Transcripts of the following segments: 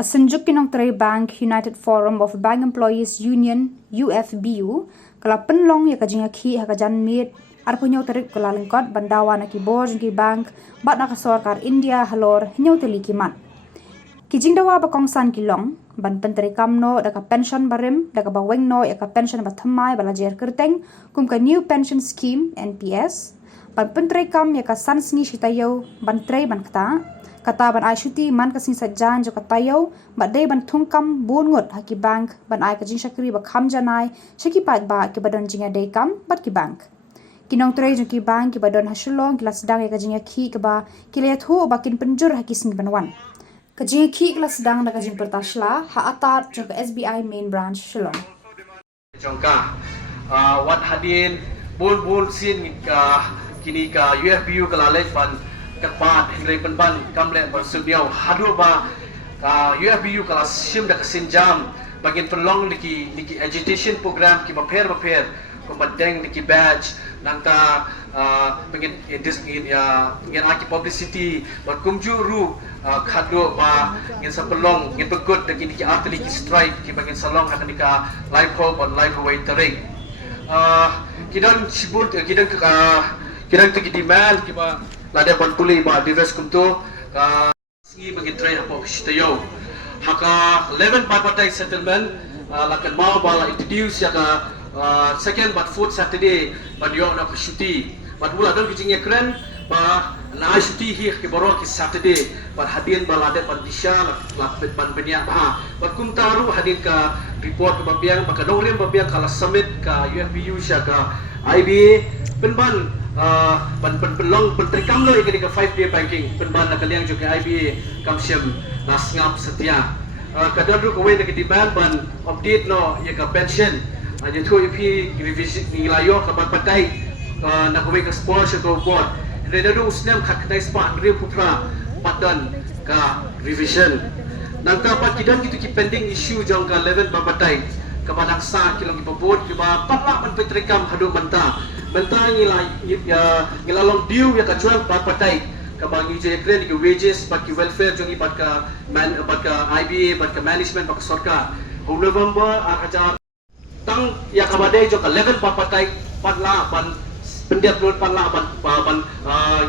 Kasenjuk Kinong Bank United Forum of Bank Employees Union UFBU kala penlong ya kajinga ki hakajan mit arpunyo terik kala lengkot bandawa na ki bor ki bank bat na sorkar India halor hinyo teli kimat kijing dawa bakongsan kilong ban penteri kamno daka pension barim daka baweng no ya ka pension bathamai balajer kerteng kum ka new pension scheme NPS ban penteri kam ya ka sansngi shitayo ban trei ban kata ban ai shuti man kasing sajan jo katayo badai ban thungkam bungut haki bank ban ai kajing shakri ba kham janai shaki pat ba ke badon jinga dei kam bat ki bank kinong trei jo ki bank ki badon hasulong kilas dang ka jinga ki ke ba kilet ho ba kin penjur haki sing banwan kajing ki kilas dang da kajing pertasla ha atat jo ka SBI main branch shillong jongka wat hadin bul sin kini ka UFBU kalalej ban kepat hingga penban kamle bersubiau hadu ba UFBU kala sim da kasinjam bagin pelong liki agitation program ki baper kemadeng liki badge nangka bagin ingin aki publicity berkumju ru khadu ba ingin sapelong ingin begut liki arti liki strike ki bagin salong akan dika live hope on live away tering kidan sibut kidan ki demand ki ba lada ban puli ba divers kumto ka singi bagi try hapo shtayo haka 11 bipartite settlement lakan mau bala introduce ya ka second but fourth Saturday ban yo na shuti bat bula don kijing ekran ba na shuti hi ke baro ki Saturday ban hadin bala de ban disha lapet ban benya ha bat kum taru hadin ka report ke babiang ba ka dongrim babiang kala summit ka UFBU sya ka IBA penban ban pelong pentrikam lo ikut 5-day banking penban nak kalian juga IBA kamsiam nasngap setia kadar ru kawai nak demand ban update no ya ka pension aja tu ipi revision nilayo ka patai nak kawai ka sponsor ko board reda ru usnam khat kadai spa ri putra padan ka revision nang ka pat kidan gitu ki pending issue jong ka 11 patai ka badaksa kilong ipabot ki ba patla ban pentrikam hadu banta bentang ngilalong diu ya kacual patai kabangi je kren ke wages baki welfare jongi baka IBA baka management baka sorka ho November aja tang ya kabadai jo ka level patai patla ban pendiat load patla ban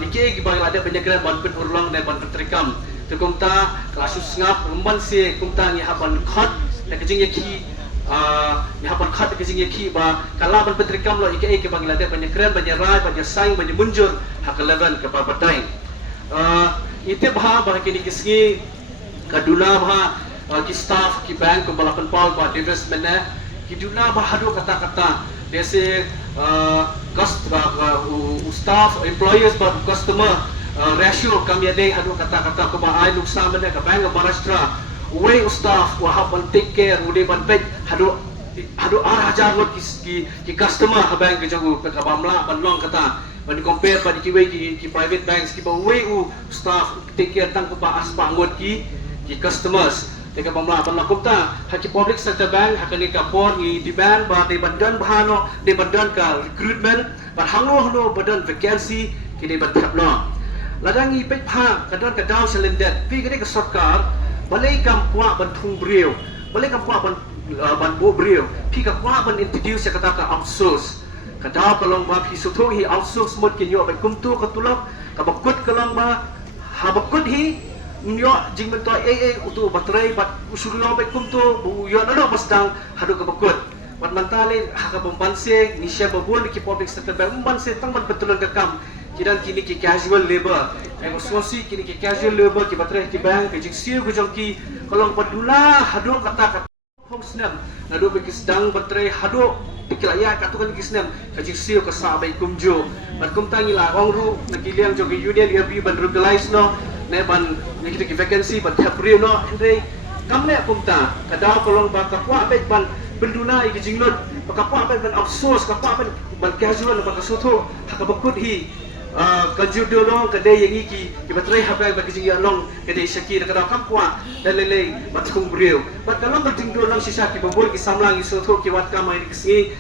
yike gi bang ada penyekran ban pen urlang dan ban terikam tekumta kasus ngap rumban se kumta ngi haban khat na kejing yaki hapan khat ke sing ki ba kala ban petrikam lo ike ke bangla de banyak keren banyak rai banyak saing banyak munjur hak level ke papatai ite bah kini kisgi kaduna bah ki staff ki bank ko balapan paul ba investment na ki duna bah hadu kata-kata dese staff employees ba customer ratio kami ada hadu kata-kata ko ba ai nuksa mena ka bank Maharashtra way staff wa hapan take care ude ban pet hadu arah jarot ki customer habang ke jago ka bamla ban long kata ban compare pa ki way ki private banks ki ba way staff take care tang pa aspa ngot ki customers te ka bamla ban lakupta ha ki public sector bank ha kani ka por ni demand ba de bandan bahano de bandan ka recruitment ban hanglo badan vacancy ki de ban thapno ladang i pet pha kadon ka down cylinder pi ka de ka sarkar balai kampua ban thung brio balai kampua ban bo brio pi ka kwa ban introduce ya kata ka outsource kada kalong ba pi sutho hi outsource mod kinyo ban kumtu ka tulak ka bakut kalong ba ha bakut hi nyo jing men to utu batrai bat usuryo ba kumtu bu yo no basdang hadu ka bakut bat mantale ha ka bombanse ni sya babul ki public sector ba bombanse tang ban betulan ka kam kidan kini ki casual labor ai sosi kini ki casual labor ki batre ki bank ki jingsi ko jongki kolong padula hadu kata hong snam nadu ki sedang batre hadu dikilaya katukan ki snam ka jingsi ko sabai kumjo bat kum tangi la ong ru nakiliang jogi union UFBU ban regularize no ne ban ni ki vacancy ban tapri no andre kamne kumta kada kolong ba kapwa bet ban penduna ki jinglot kapwa bet ban outsource kapwa bet ban casual ba ka soto hakabakut hi kajudo long kadai yang iki kibatrai habang bagi jing long kadai syaki da kada kampwa dan lele matkum brio bat dalam bertingdo long sisa ki bobol ki samlang iso tho ki wat kamai ki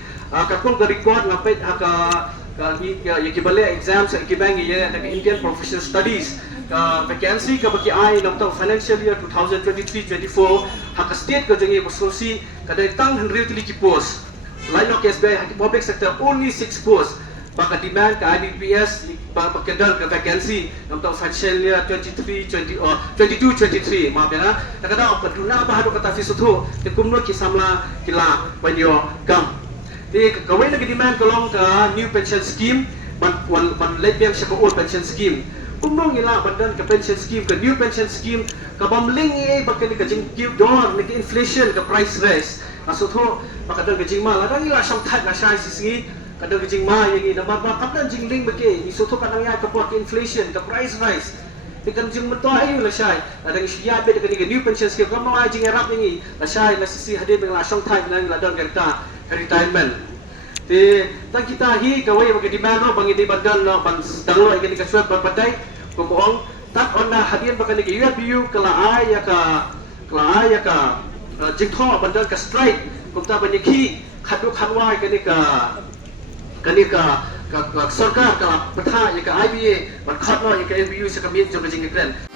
kakung ka record ngapet aka ya ki bale exams ki bang ya da Indian Professional Studies vacancy ka bagi ai nam tau financial year 2023-24 hak state ka jengi bersosi kadai tang henry tili ki post lain no SBI hak public sector only 6 post baka demand ka IBPS baka kedal ka vacancy nam tau financial year 22-23 maaf ya kadang peduna ba hadu kata fisutu ke kumno ki samla kila banyo gam di kawai lagi demand kolong ka new pension scheme ban let biang siya old pension scheme kumno ngila bandan ka pension scheme ka new pension scheme ka bamling baka ni ka jing give door ni inflation ka price rise aso tho baka dan ka jing ma la ngila song thak ka sai sisi kadang jing ma yang ina ba kaplan jing ling bagi isu tu kadang ya kapot inflation ka price rise ikan jing betul ayu la syai ada isya be dengan new pension scheme kamu jing arab ini la syai la sisi hadir dengan la song thai dengan la don kereta retirement ti tak kita hi kawai bagi di mana bagi di badan no bang danglo ikan ka suat berpadai kumohong tak ona hadir bagi ni UFBU kala ay ka jing tho badan ka strike kumta banyaki khadu khanwa ikan ka सरकार का प्रथा ये का IBA और खतना ये का FBU से कमीन जो बजिंग करें